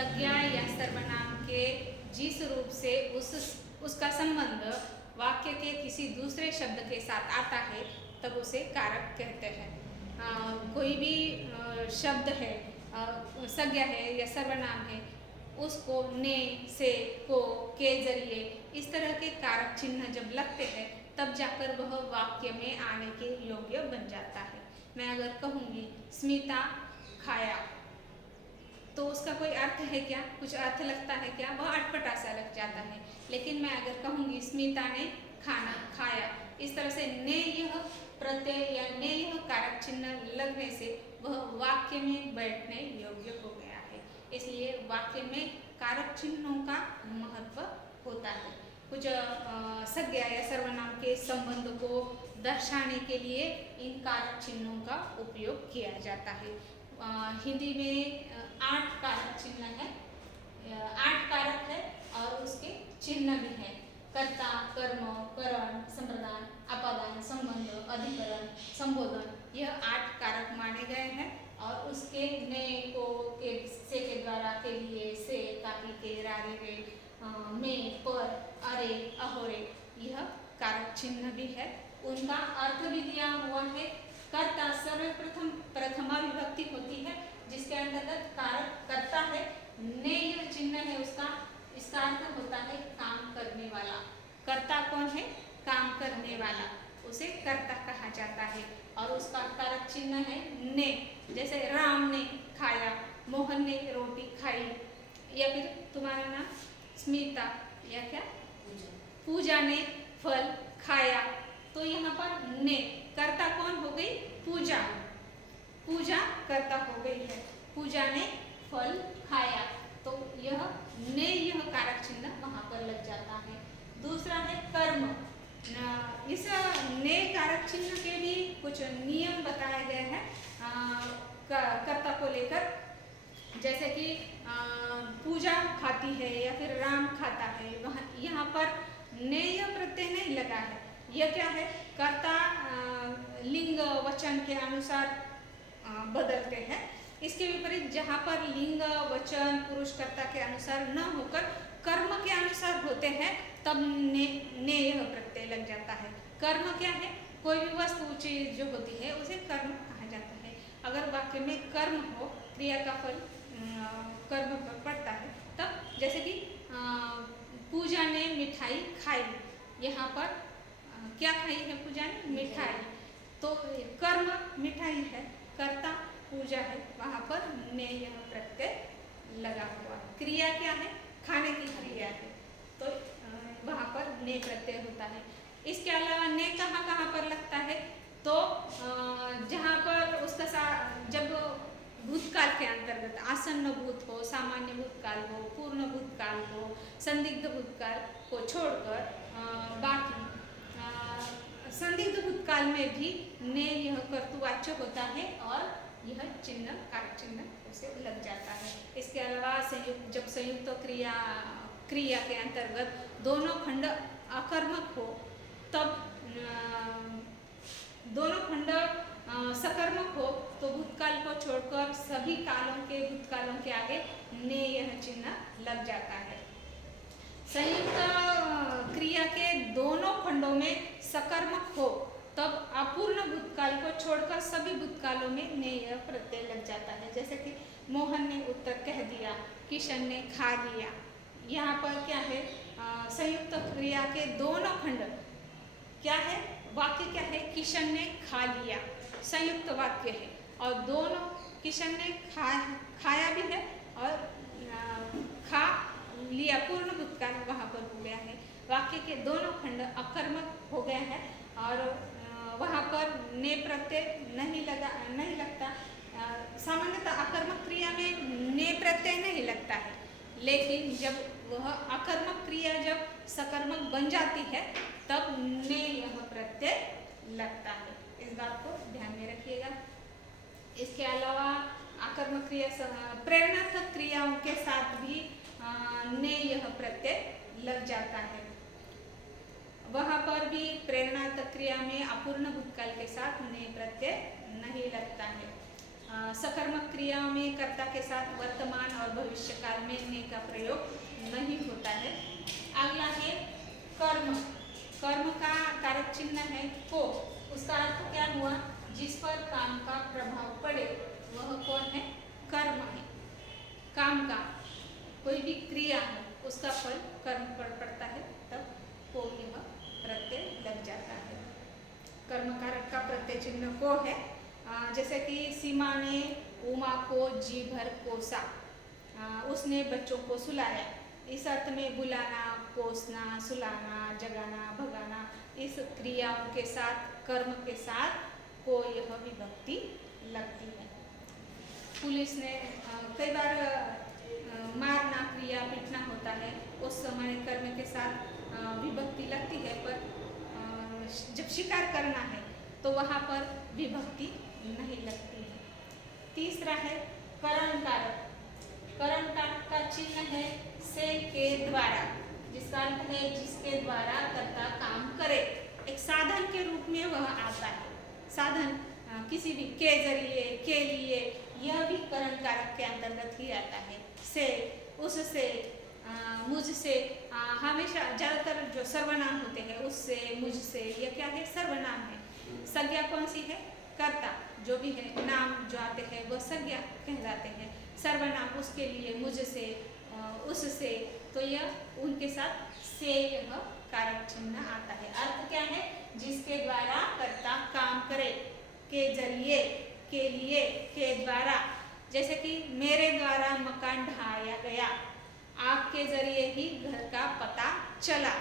संज्ञा या सर्वनाम के जिस रूप से उसका संबंध वाक्य के किसी दूसरे शब्द के साथ आता है तब उसे कारक कहते हैं। कोई भी शब्द है, संज्ञा है या सर्वनाम है, उसको ने, से, को, के जरिए इस तरह के कारक चिन्ह जब लगते हैं तब जाकर वह वाक्य में आने के योग्य बन जाता है। मैं अगर कहूँगी स्मिता खाया, तो उसका कोई अर्थ है क्या? कुछ अर्थ लगता है क्या? वह अटपटा सा लग जाता है। लेकिन मैं अगर कहूँगी स्मिता ने खाना खाया, इस तरह से ने यह प्रत्यय या ने यह कारक चिन्ह लगने से वह वाक्य में बैठने योग्य हो गया है। इसलिए वाक्य में कारक चिन्हों का महत्व होता है। कुछ संज्ञा या सर्वनाम के संबंध को दर्शाने के लिए इन कारक चिन्हों का उपयोग किया जाता है। हिंदी में 8 कारक चिन्ह है, 8 कारक है और उसके चिन्ह भी हैं। कर्ता, कर्म, करण, संप्रदान, अपादान, संबंध, अधिकरण, संबोधन, यह 8 कारक माने गए हैं। और उसके ने, को, के, से के द्वारा, के लिए, से, ताकि के, रारे, रे, में, पर, अरे, अहोरे, यह कारक चिन्ह भी है। उनका अर्थ भी दिया हुआ है। कर्ता सर्वप्रथम प्रथमा विभक्ति होती है जिसके अंतर्गत कारक कर्ता है। ने यह चिन्ह है उसका, इसका अर्थ होता है काम करने वाला। कर्ता कौन है? काम करने वाला, उसे कर्ता कहा जाता है। और उसका कारक चिन्ह है ने। जैसे राम ने खाया, मोहन ने रोटी खाई, या फिर तुम्हारा नाम स्मिता या क्या पूजा ने फल खाया। तो यहाँ पर ने कर्ता कौन हो गई? पूजा, पूजा कर्ता हो गई है। पूजा ने फल खाया, तो यह ने यह कारक चिन्ह वहाँ पर लग जाता है। दूसरा है कर्म। इस ने कारक चिन्ह के भी कुछ नियम बताए गए हैं कर्ता को लेकर। जैसे कि पूजा खाती है या फिर राम खाता है, वहाँ यहाँ पर ने यह प्रत्यय नहीं लगा है। यह क्या है? कर्ता लिंग वचन के अनुसार बदलते हैं। इसके विपरीत जहाँ पर लिंग वचन पुरुष कर्ता के अनुसार न होकर कर्म के अनुसार होते हैं तब ने यह प्रत्यय लग जाता है। कर्म क्या है? कोई भी वस्तु चीज जो होती है उसे कर्म कहा जाता है। अगर वाक्य में कर्म हो, क्रिया का फल कर्म पर पड़ता है, तब जैसे कि पूजा ने मिठाई खाई, यहाँ पर क्या खाई है पूजा ने? मिठाई। तो कर्म मिठाई है, कर्ता पूजा है, वहाँ पर ने यह प्रत्यय लगा हुआ। क्रिया क्या है? खाने की क्रिया है, तो वहाँ पर ने प्रत्यय होता है। इसके अलावा ने कहाँ कहाँ पर लगता है? तो जहाँ पर उसका जब भूतकाल के अंतर्गत आसन्न भूत हो, सामान्य भूतकाल हो, पूर्ण भूतकाल हो, संदिग्ध भूतकाल को छोड़कर बाकी संदिग्ध भूतकाल में भी ने यह कर्तुवाच्य होता है और यह चिन्ह कारक चिन्ह उसे लग जाता है। इसके अलावा जब संयुक्त क्रिया के अंतर्गत दोनों खंड अकर्मक हो तब दोनों खंड सकर्मक हो तो भूतकाल को छोड़कर सभी भूतकालों के आगे ने यह चिन्ह लग जाता है। संयुक्त क्रिया के दोनों खंडों में सकर्मक हो तब अपूर्ण भूतकाल को छोड़कर सभी भूतकालों में ने यह प्रत्यय लग जाता है। जैसे कि मोहन ने उत्तर कह दिया, किशन ने खा लिया। यहाँ पर क्या है? संयुक्त क्रिया के दोनों खंड क्या है? वाक्य क्या है? किशन ने खा लिया, संयुक्त वाक्य है। और दोनों किशन ने खाया भी है और खा लिया, पूर्ण भूतकाल वहाँ पर हो गया है। वाक्य के दोनों खंड अकर्मक हो गए हैं और वहाँ पर ने प्रत्यय नहीं लगता। सामान्यतः अकर्मक क्रिया में ने प्रत्यय नहीं लगता है, लेकिन जब वह अकर्मक क्रिया जब सकर्मक बन जाती है तब ने यह प्रत्यय लगता है। इस बात को ध्यान में रखिएगा। इसके अलावा अकर्मक क्रिया प्रेरणार्थक क्रियाओं के साथ भी ने यह प्रत्यय लग जाता है। वहाँ पर भी प्रेरणार्थक क्रिया में अपूर्ण भूतकाल के साथ ने प्रत्यय नहीं लगता है। सकर्मक क्रियाओं में कर्ता के साथ वर्तमान और भविष्य काल में ने का प्रयोग नहीं होता है। अगला है कर्म। कर्म का कारक चिन्ह है को। उसका अर्थ क्या हुआ? जिस पर काम का प्रभाव पड़े वह कौन है? कर्म है। काम का कोई भी क्रिया हो उसका फल कर्म पर पड़ता है, तब को यह प्रत्यय लग जाता है। कर्म कारक का प्रत्यय चिन्ह को है। जैसे कि सीमा ने उमा को जी भर पोसा, उसने बच्चों को सुलाया। इस अर्थ में बुलाना, पोसना, सुलाना, जगाना, भगाना, इस क्रियाओं के साथ कर्म के साथ को यह विभक्ति लगती है। पुलिस ने कई बार मारना क्रिया पीटना होता है, उस समय कर्म के साथ विभक्ति लगती है, पर जब शिकार करना है तो वहाँ पर विभक्ति नहीं लगती है। तीसरा है करण कारक। करण कारक का चिन्ह है से के द्वारा, जिसका अर्थ है जिसके द्वारा कर्ता काम करे। एक साधन के रूप में वह आता है। साधन किसी भी के जरिए, के लिए, यह भी करण कारक के अंतर्गत ही आता है। से, उससे, मुझसे, हमेशा ज़्यादातर जो सर्वनाम होते हैं उससे, मुझसे, यह क्या है? सर्वनाम है। संज्ञा कौन सी है? कर्ता। जो भी है नाम जो आते हैं वह संज्ञा कहलाते हैं। सर्वनाम उसके लिए, मुझसे, उससे, तो यह उनके साथ से यह कारक चिन्ह आता है। अर्थ क्या है? जिसके द्वारा कर्ता काम करे, के जरिए, के लिए, के द्वारा। जैसे कि मेरे द्वारा मकान ढाया गया, आपके जरिए ही घर का पता चला।